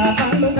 i'm Sabando.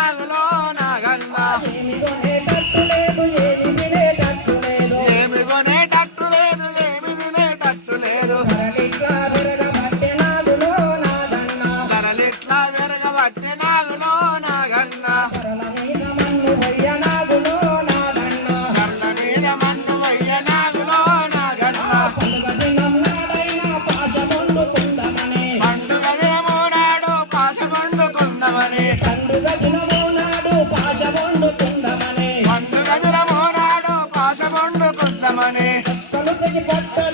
వండుకుందామని పండుగ దినమునాడు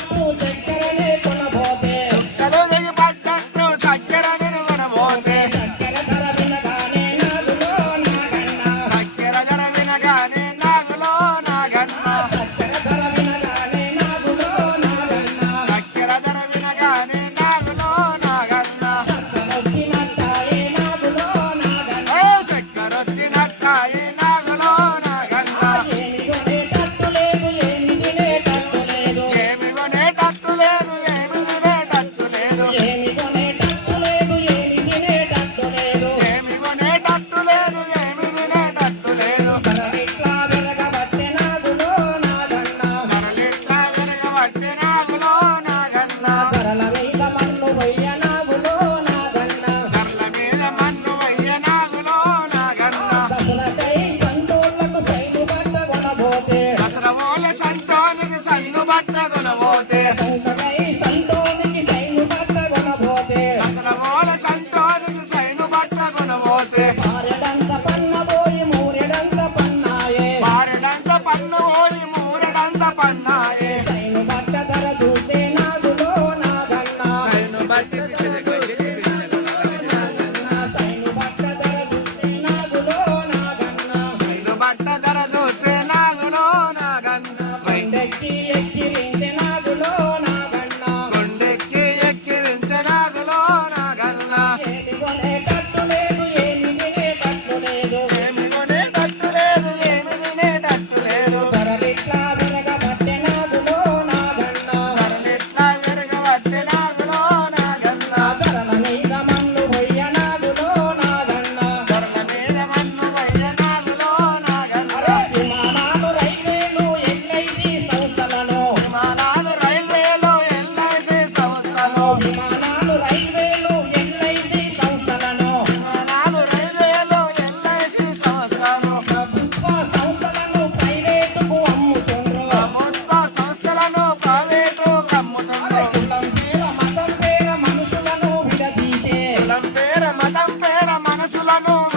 Jesús la nube.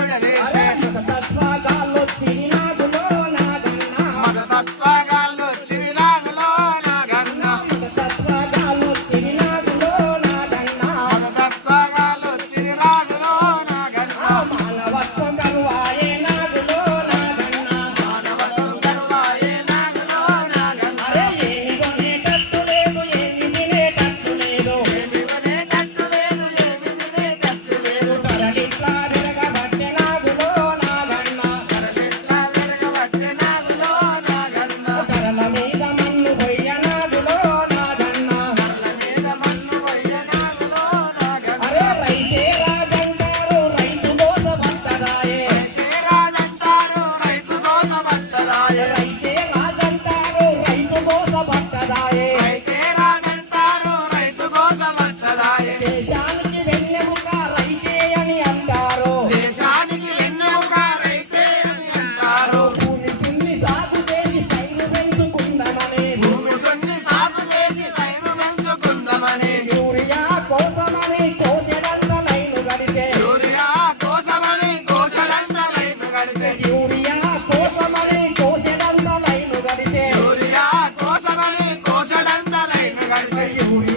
还有